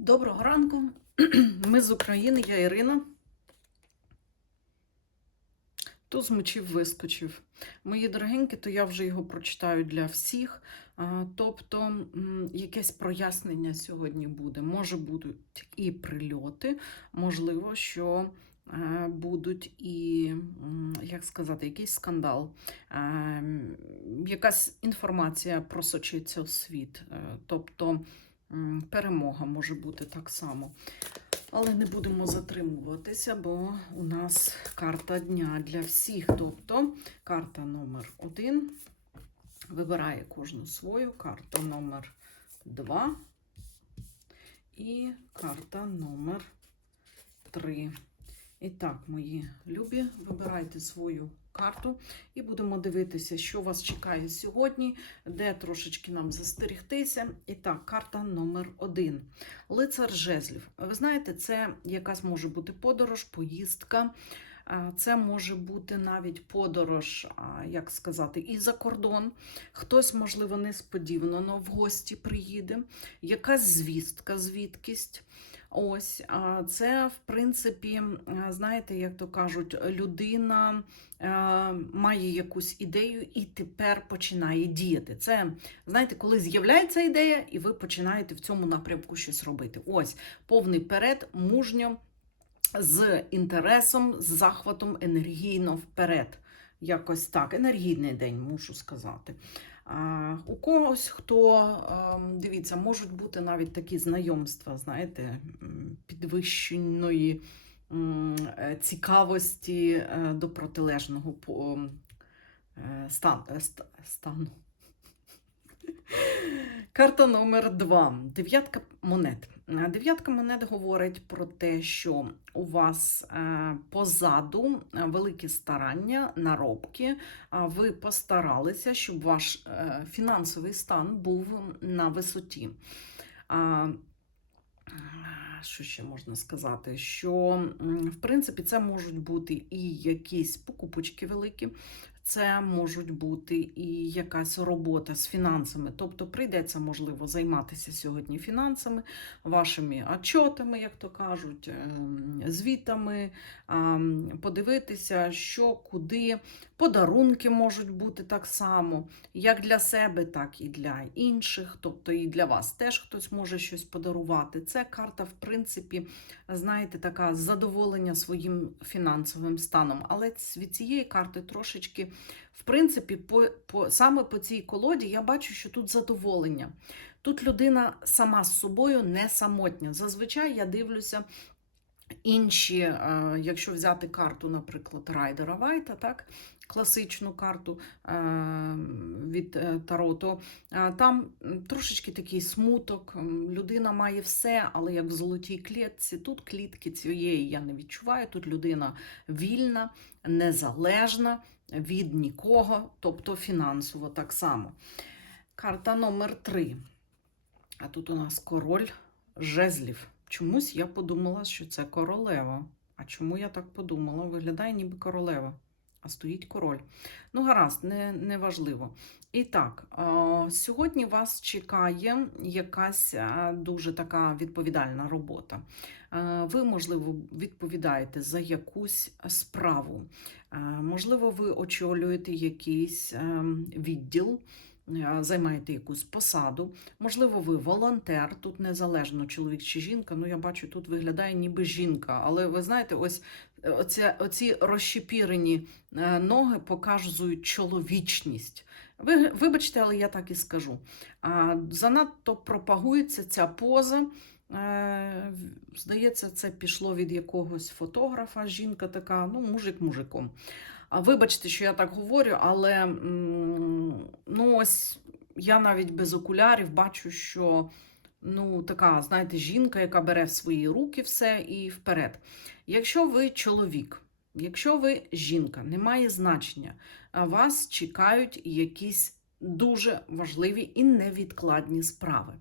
Доброго ранку. Ми з України, я Ірина. Туз мечів вискочив. Мої дорогенькі, то я вже його прочитаю для всіх. Тобто, якесь прояснення сьогодні буде. Може будуть і прильоти, можливо, що е, будуть і, як сказати, якийсь скандал, е, якась інформація просочиться у світ. Е, Тобто, перемога може бути так само. Але не будемо затримуватися, бо у нас карта дня для всіх. Тобто карта номер один вибирає кожну свою, карта номер два і карта номер три. І так, мої любі, вибирайте свою карту і будемо дивитися, що вас чекає сьогодні, де трошечки нам застерігтися. І так, карта номер один. Лицар жезлів. Ви знаєте, це якась може бути подорож, поїздка. Це може бути навіть подорож, як сказати, і за кордон. Хтось, можливо, несподівано в гості приїде, якась звістка, звідкись. Ось, це, в принципі, знаєте, як то кажуть, людина е, має якусь ідею і тепер починає діяти. Це, знаєте, коли з'являється ідея, і ви починаєте в цьому напрямку щось робити. Ось, повний перед, мужньо, з інтересом, з захватом енергійно вперед. Якось так, енергійний день, мушу сказати. У когось, хто, ем, дивіться, можуть бути навіть такі знайомства, знаєте, підвищеної е, цікавості е, до протилежного по- е, стан, стану. Карта номер два. Дев'ятка монет. Дев'ятка монет говорить про те, що у вас е, позаду великі старання, наробки. А Ви постаралися, щоб ваш е, фінансовий стан був на висоті. Що ще можна сказати? Що, в принципі, це можуть бути і якісь покупочки великі, це можуть бути і якась робота з фінансами. Тобто прийдеться, можливо, займатися сьогодні фінансами, вашими отчотами, як то кажуть, ем, звітами, подивитися, що, куди. Подарунки можуть бути так само, як для себе, так і для інших. Тобто і для вас теж хтось може щось подарувати. Це карта, в принципі, знаєте, така задоволення своїм фінансовим станом. Але від цієї карти трошечки, в принципі, по, по, саме по цій колоді я бачу, що тут задоволення. Тут людина сама з собою не самотня. Зазвичай я дивлюся. Інші, е, якщо взяти карту, наприклад, Райдера Вайта, так, класичну карту е, від е, Таро, то там трошечки такий смуток, людина має все, але як в золотій клітці, тут клітки цієї я не відчуваю, тут людина вільна, незалежна від нікого, тобто фінансово так само. Карта номер 3. А тут у нас король жезлів. Чомусь я подумала, що це королева. А чому я так подумала? Виглядає ніби королева, стоїть король. Ну, гаразд, не, не важливо. І так, сьогодні вас чекає якась дуже така відповідальна робота. Ви, можливо, відповідаєте за якусь справу. Можливо, ви очолюєте якийсь е, відділ. Е, Займаєте якусь посаду, можливо, ви волонтер, тут незалежно чоловік чи жінка. Ну, я бачу, тут виглядає ніби жінка. Але ви знаєте, ось е, оці, оці розщепірені е, ноги показують чоловічність. Ви, вибачте, але я так і скажу. А, занадто пропагується ця поза. Е, Здається, це пішло від якогось фотографа. Жінка така, ну, мужик мужиком. А вибачте, що я так говорю, але ну ось я навіть без окулярів бачу, що ну, така, знаєте, жінка, яка бере в свої руки все і вперед. Якщо ви чоловік, якщо ви жінка, немає значення, вас чекають якісь дуже важливі і невідкладні справи.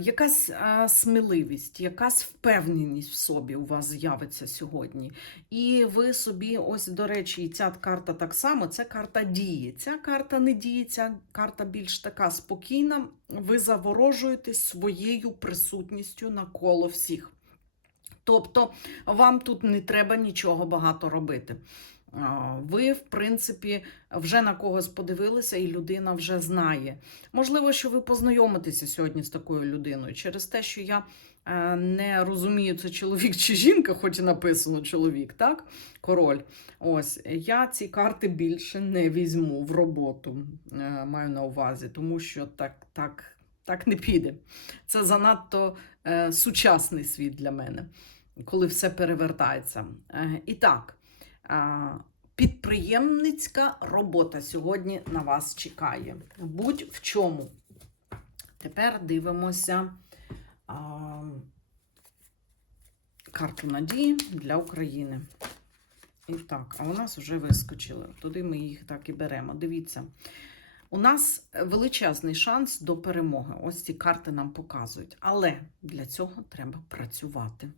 Якась сміливість, якась впевненість в собі у вас з'явиться сьогодні. І ви собі, ось, до речі, і ця карта так само, це карта дії. Ця карта не діє, ця карта більш така спокійна. Ви заворожуєтесь своєю присутністю навколо всіх. Тобто вам тут не треба нічого багато робити. Ви, в принципі, вже на когось подивилися, і людина вже знає. Можливо, що ви познайомитеся сьогодні з такою людиною через те, що я е, не розумію, це чоловік чи жінка, хоч і написано чоловік, так? Король. Ось я ці карти більше не візьму в роботу, е, маю на увазі, тому що так, так, так не піде. Це занадто е, сучасний світ для мене, коли все перевертається. І так. А, Підприємницька робота сьогодні на вас чекає. Будь в чому. Тепер дивимося а, карту надії для України. І так, а у нас вже вискочили. Туди ми їх так і беремо. Дивіться. У нас величезний шанс до перемоги. Ось ці карти нам показують. Але для цього треба працювати.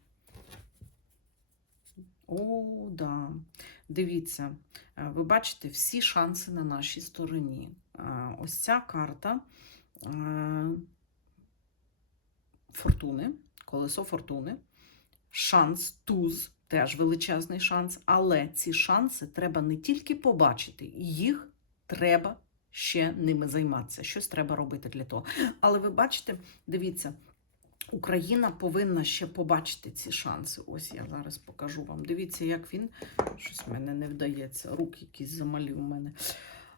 О, да. Дивіться, е, ви бачите всі шанси на нашій стороні. Е, Ось ця карта е, фортуни, колесо фортуни, шанс, туз, теж величезний шанс. Але ці шанси треба не тільки побачити, їх треба ще ними займатися. Щось треба робити для того. Але ви бачите, дивіться. Україна повинна ще побачити ці шанси. Ось я зараз покажу вам. Дивіться, як він. Щось в мене не вдається. Руки якісь замалі у мене.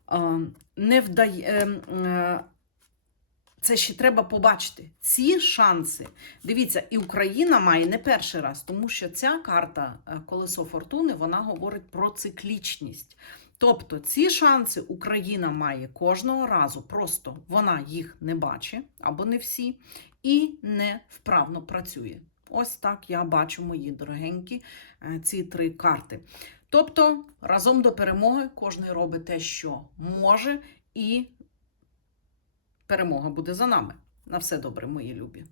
А, не вдає. е, е, Це ще треба побачити. Ці шанси. Дивіться, і Україна має не перший раз, тому що ця карта е, Колесо Фортуни вона говорить про циклічність. Тобто ці шанси Україна має кожного разу, просто вона їх не бачить, або не всі, і не вправно працює. Ось так я бачу, мої дорогенькі, е, ці три карти. Тобто, разом до перемоги кожен робить те, що може, і перемога буде за нами. На все добре, мої любі.